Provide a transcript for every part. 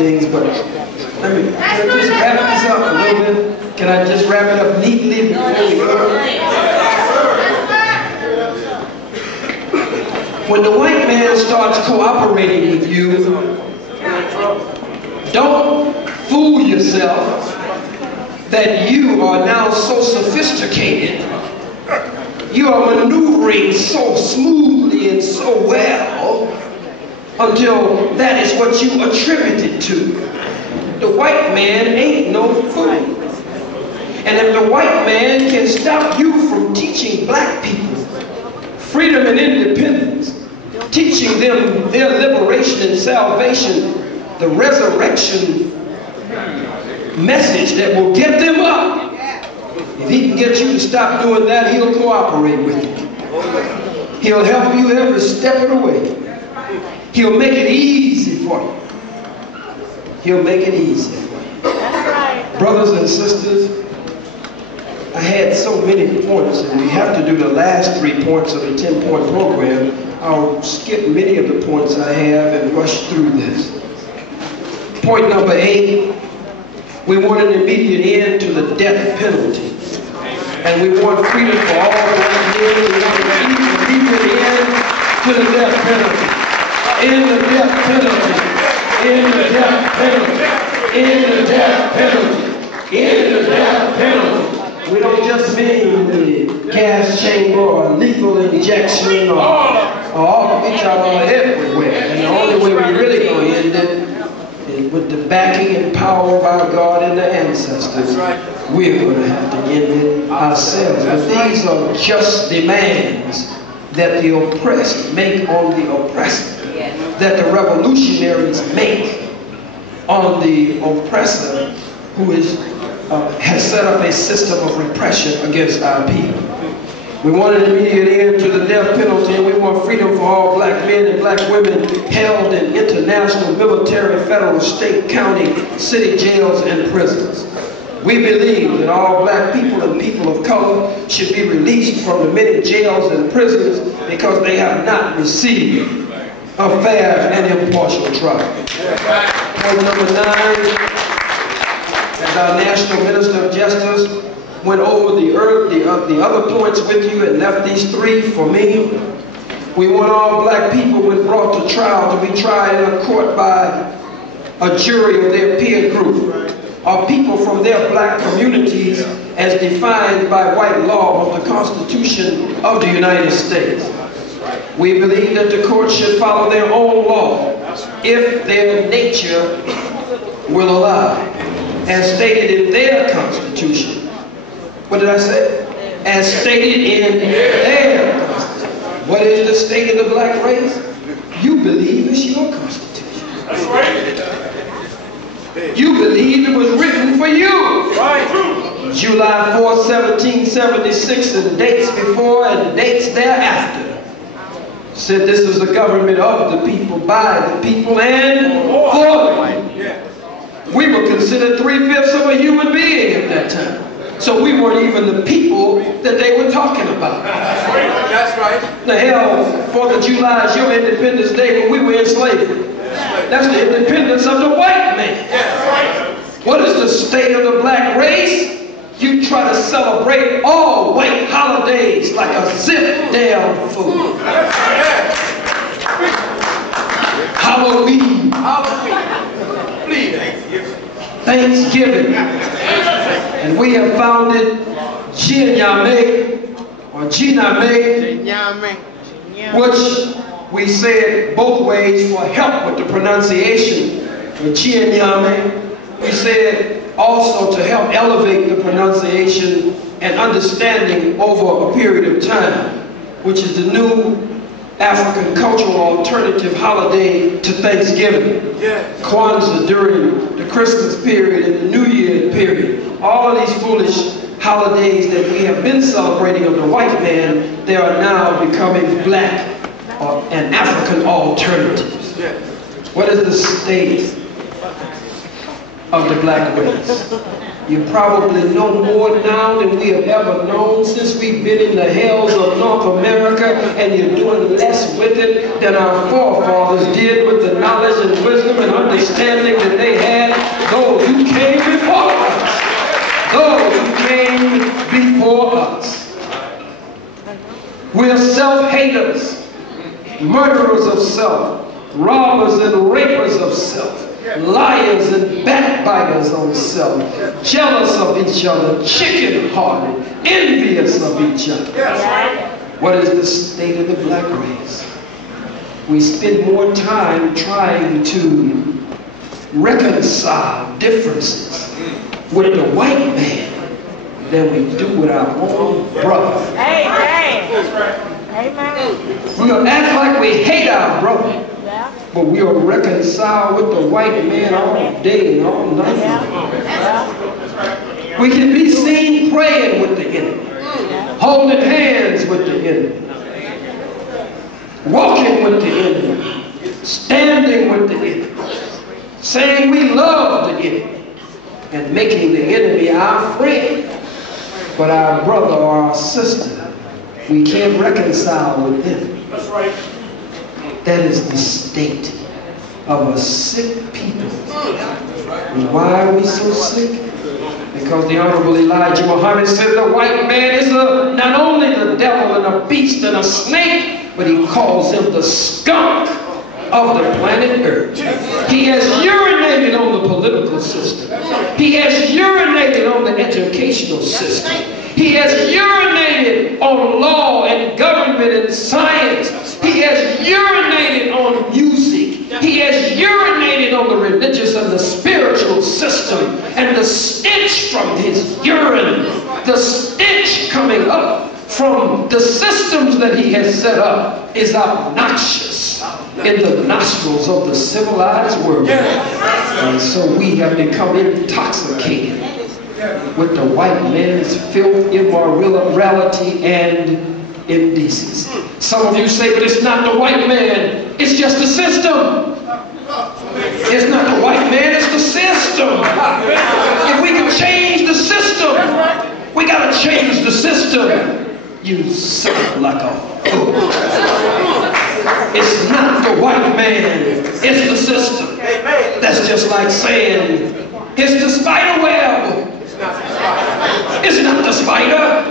things, but can I just wrap this up a little bit? Can I just wrap it up neatly before we go? When the white man starts cooperating with you, don't fool yourself that you are now so sophisticated. You are maneuvering so smoothly and so well until that is what you attribute it to. The white man ain't no fool. And if the white man can stop you from teaching black people freedom and independence, teaching them their liberation and salvation, the resurrection message that will get them up, if he can get you to stop doing that, he'll cooperate with you. He'll help you every step of the way. He'll make it easy for you. He'll make it easy. Brothers and sisters, I had so many points, and we have to do the last 3 points of the 10-point program. I'll skip many of the points I have and rush through this. Point number 8, we want an immediate end to the death penalty. And we want freedom for all black men. We want an immediate end to the death penalty. In the death penalty. In the death penalty. In the death penalty. In the death penalty. We don't just mean the gas chamber or lethal injection or all each other everywhere. And the only way we really going to end it is with the backing and power of our God and the ancestors. We're going to have to end it ourselves. But these are just demands that the oppressed make on the oppressor, that the revolutionaries make on the oppressor who has set up a system of repression against our people. We want an immediate end to the death penalty, and we want freedom for all black men and black women held in international, military, federal, state, county, city jails and prisons. We believe that all black people and people of color should be released from the many jails and prisons because they have not received a fair and impartial trial. Point number 9. As our National Minister of Justice went over the other points with you and left these 3 for me, we want all black people when brought to trial to be tried in a court by a jury of their peer group or people from their black communities as defined by white law of the Constitution of the United States. We believe that the court should follow their own law if their nature will allow, as stated in their Constitution. What did I say? As stated in their Constitution. What is the state of the black race? You believe it's your Constitution. That's right. You believe it was written for you. Right. July 4, 1776, and dates before and dates thereafter said this is the government of the people, by the people, and for the people. We were considered 3/5 of a human being at that time. So we weren't even the people that they were talking about. That's right. The hell, 4th of July is your Independence Day when we were in slavery. That's the independence of the white man. What is the state of the black race? You try to celebrate all white holidays like a zip damn fool. Halloween. Thanksgiving. And we have founded Jinyame or Jiname, which we said both ways for help with the pronunciation. Jinyame, we said also to help elevate the pronunciation and understanding over a period of time, which is the new African cultural alternative holiday to Thanksgiving, Kwanzaa during the Christmas period and the New Year period. All of these foolish holidays that we have been celebrating of the white man, they are now becoming black and African alternatives. What is the state of the black race? You probably know more now than we have ever known since we've been in the hells of North America, and you're doing less with it than our forefathers did with the knowledge and wisdom and understanding that they haters, murderers of self, robbers and rapers of self, liars and backbiters on self, jealous of each other, chicken-hearted, envious of each other. What is the state of the black race? We spend more time trying to reconcile differences with the white man than we do with our own brother. Amen. Amen. We'll act like we hate our brother, but we'll reconcile with the white man all day and all night. We can be seen praying with the enemy, holding hands with the enemy, walking with the enemy, standing with the enemy, saying we love the enemy, and making the enemy our friend. But our brother or our sister, we can't reconcile with them. That's right. That is the state of a sick people. And why are we so sick? Because the Honorable Elijah Muhammad said the white man is not only the devil and a beast and a snake, but he calls him the skunk of the planet Earth. He has urinated on the political system. He has urinated on the educational system. He has urinated on law and government and science. He has urinated on music. He has urinated on the religious and the spiritual system. And the stench from his urine, the stench coming up from the systems that he has set up is obnoxious in the nostrils of the civilized world. And so we have become intoxicated with the white man's filth, immorality, and indecency. Some of you say, but it's not the white man, it's just the system. It's not the white man, it's the system. If we can change the system, we got to change the system. You sound like a fool. It's not the white man, it's the system. That's just like saying, it's the spider web. It's not the spider.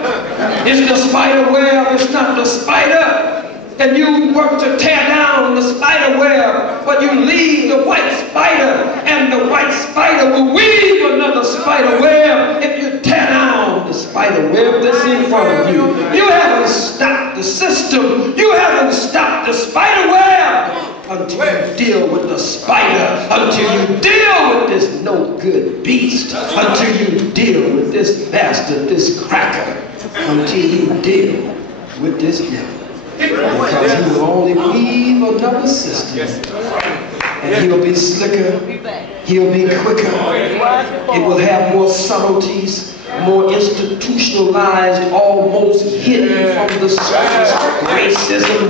It's the spider web. It's not the spider. And you work to tear down the spider web, but you leave the white spider, and the white spider will weave another spider web if you tear down the spider web that's in front of you. You haven't stopped the system. You haven't stopped the spider web until you deal with the spider, until you deal with this no good beast, until you deal with this bastard, this cracker, until you deal with this devil. Because he will only weave another system, and he'll be slicker, he'll be quicker, it will have more subtleties, more institutionalized, almost hidden from the surface racism.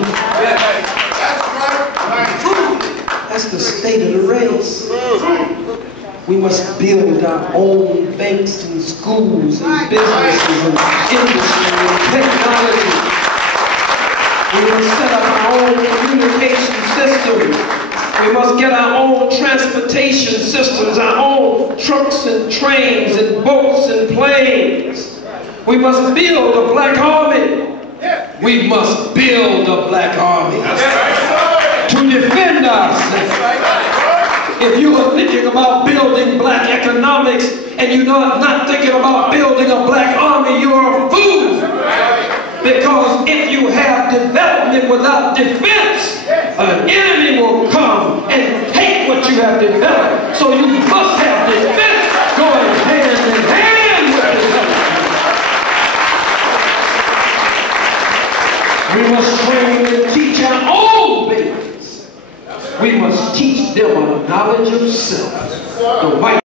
That's the state of the race. We must build our own banks and schools and businesses and industry and technology. We must set up our own communication systems. We must get our own transportation systems, our own trucks and trains and boats and planes. We must build a black army. We must build a black army to defend ourselves. If you are thinking about building black economics and you're not thinking about building a black army, you're a fool. Because if you have development without defense, an enemy will come and hate what you have developed. So you must have defense going hand in hand with development. We must train and teach our own babies. We must teach them a knowledge of self. The white